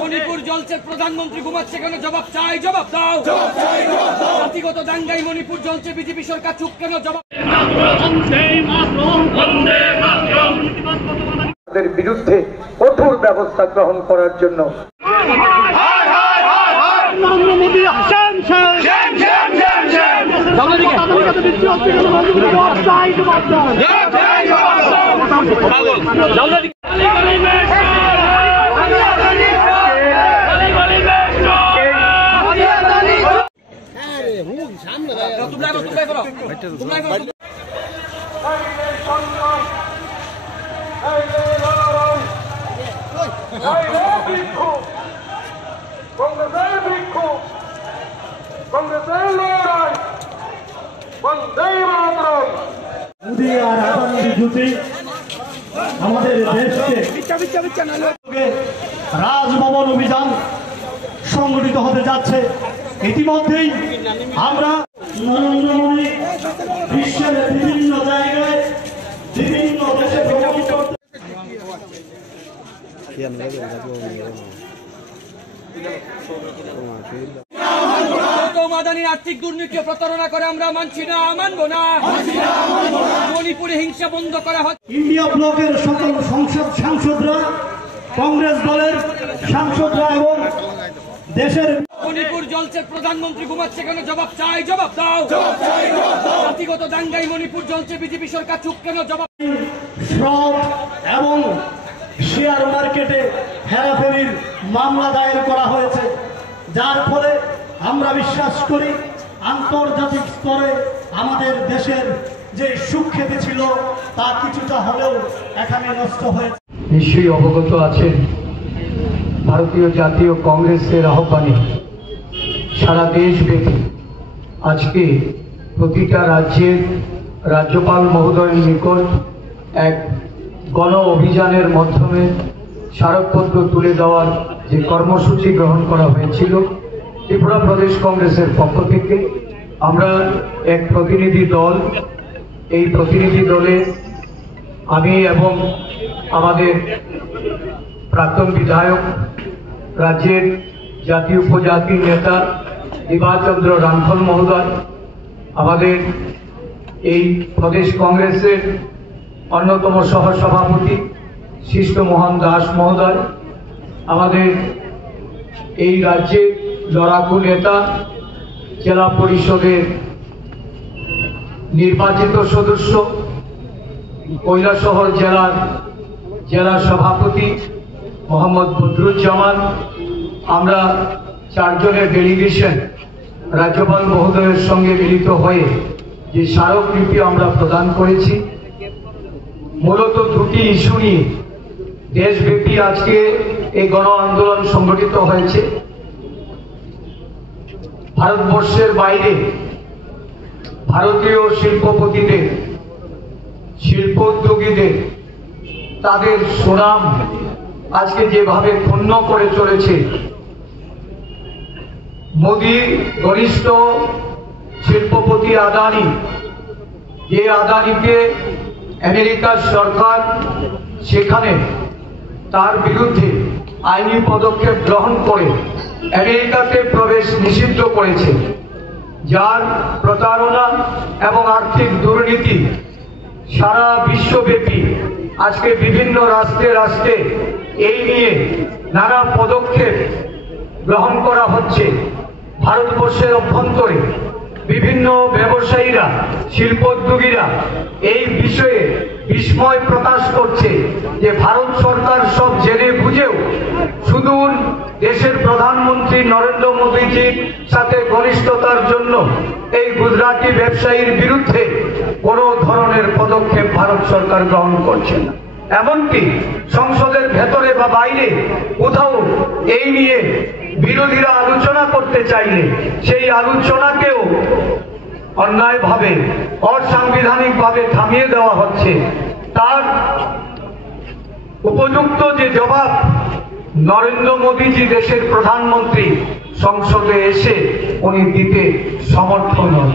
মণিপুর জলছে, প্রধানমন্ত্রী ঘুমাচ্ছে কেন? জবাব চাই, জবাব দাও। জাতিগত দাঙ্গায় মণিপুর জলছে, বিজেপি সরকার চুপ কেন? জবাব। তাদের বিরুদ্ধে কঠোর ব্যবস্থা গ্রহণ করার জন্য মোদী আর আদানির জুটি আমাদের দেশকে রাজভবন অভিযান সংগঠিত হতে যাচ্ছে। ইতিমধ্যেই আমরা নরেন্দ্র মোদী বিশ্বের বিভিন্ন জায়গায় বিভিন্ন দেশে ভ্রমণ করতে আদানির আর্থিক দুর্নীতি প্রতারণা করে আমরা মানছি না, মানব না। মণিপুরে হিংসা বন্ধ করা হচ্ছে। ইন্ডিয়া ব্লকের সকল সংসদ সাংসদরা, কংগ্রেস দলের সাংসদরা এবং দেশের মণিপুর জলছে, প্রধানমন্ত্রী ঘুমাচ্ছে কেন? জবাব চাই, জবাব দাও। জাতিগত দাঙ্গায় মণিপুর জলছে, বিজেপি সরকার চুপ কেন? জবাব। ফ্রড এবং শেয়ার মার্কেটে হেরাফেরির মামলা দায়ের করা হয়েছে, যার ফলে আমরা বিশ্বাস করি আন্তর্জাতিক স্তরে আমাদের দেশের যে সুখ্যাতি ছিল তা কিছুটা হলেও এখানে নষ্ট হয়েছে। নিশ্চয়ই অবগত আছেন, ভারতীয় জাতীয় কংগ্রেসের আহ্বানে সারা দেশব্যাপী আজকে প্রতিটা রাজ্যের রাজ্যপাল মহোদয়ের নিকট এক গণ অভিযানের মাধ্যমে স্মারকপত্র তুলে দেওয়ার যে কর্মসূচি গ্রহণ করা হয়েছিল ত্রিপুরা প্রদেশ কংগ্রেসের পক্ষ থেকে আমরা এক প্রতিনিধি দল, এই প্রতিনিধি দলে আমি এবং আমাদের প্রাক্তন বিধায়ক, রাজ্যের জাতীয় উপজাতির নেতা দিবাচন্দ্র রামফল মহোদয়, আমাদের এই প্রদেশ কংগ্রেসের অন্যতম সহসভাপতি শিষ্ট মোহন দাস মহোদয়, আমাদের এই রাজ্যের লড়াকু নেতা, জেলা পরিষদের নির্বাচিত সদস্য, কৈলাসহর জেলার জেলা সভাপতি মোহাম্মদ বদরুজ্জামান, আমরা চারজনের ডেলিগেশন রাজ্যপাল মহোদয়ের সঙ্গে মিলিত হয়ে যে স্মারকলিপি আমরা প্রদান করেছি, মূলত দুটি ইস্যু নিয়ে দেশব্যাপী আজকে এই গণ আন্দোলন সংগঠিত হয়েছে। ভারতবর্ষের বাইরে ভারতীয় শিল্পপতিদের, শিল্পোদ্যোগীদের, তাদের সুনাম আজকে যেভাবে ক্ষুণ্ণ করে চলেছে, মোদী ঘনিষ্ঠ শিল্পপতি আদানি, যে আদানিকে আমেরিকার সরকার সেখানে তার বিরুদ্ধে আইনি পদক্ষেপ গ্রহণ করে আমেরিকাতে প্রবেশ নিষিদ্ধ করেছে, যার প্রতারণা এবং আর্থিক দুর্নীতি সারা বিশ্বব্যাপী আজকে বিভিন্ন রাষ্ট্রে রাষ্ট্রে এই নিয়ে নানা পদক্ষেপ গ্রহণ করা হচ্ছে। ভারতবর্ষের অভ্যন্তরে বিভিন্ন ব্যবসায়ীরা, শিল্পোদ্যোগীরা এই বিষয়ে বিস্ময় প্রকাশ করছে যে ভারত সরকার সব জেনে বুঝেও সুদূর দেশের প্রধানমন্ত্রী নরেন্দ্র মোদীজির সাথে ঘনিষ্ঠতার জন্য এই গুজরাটি ব্যবসায়ীর বিরুদ্ধে কোনো ধরনের পদক্ষেপ ভারত সরকার গ্রহণ করছে না। এমনকি সংসদের ভেতরে বা বাইরে কোথাও এই নিয়ে বিরোধীরা আলোচনা করতে চাইলে সেই আলোচনাকেও অন্যায়ভাবে, অসাংবিধানিকভাবে থামিয়ে দেওয়া হচ্ছে। তার উপযুক্ত যে জবাব নরেন্দ্র মোদীজি দেশের প্রধানমন্ত্রী সংসদে এসে উনি দিতে সমর্থ নন।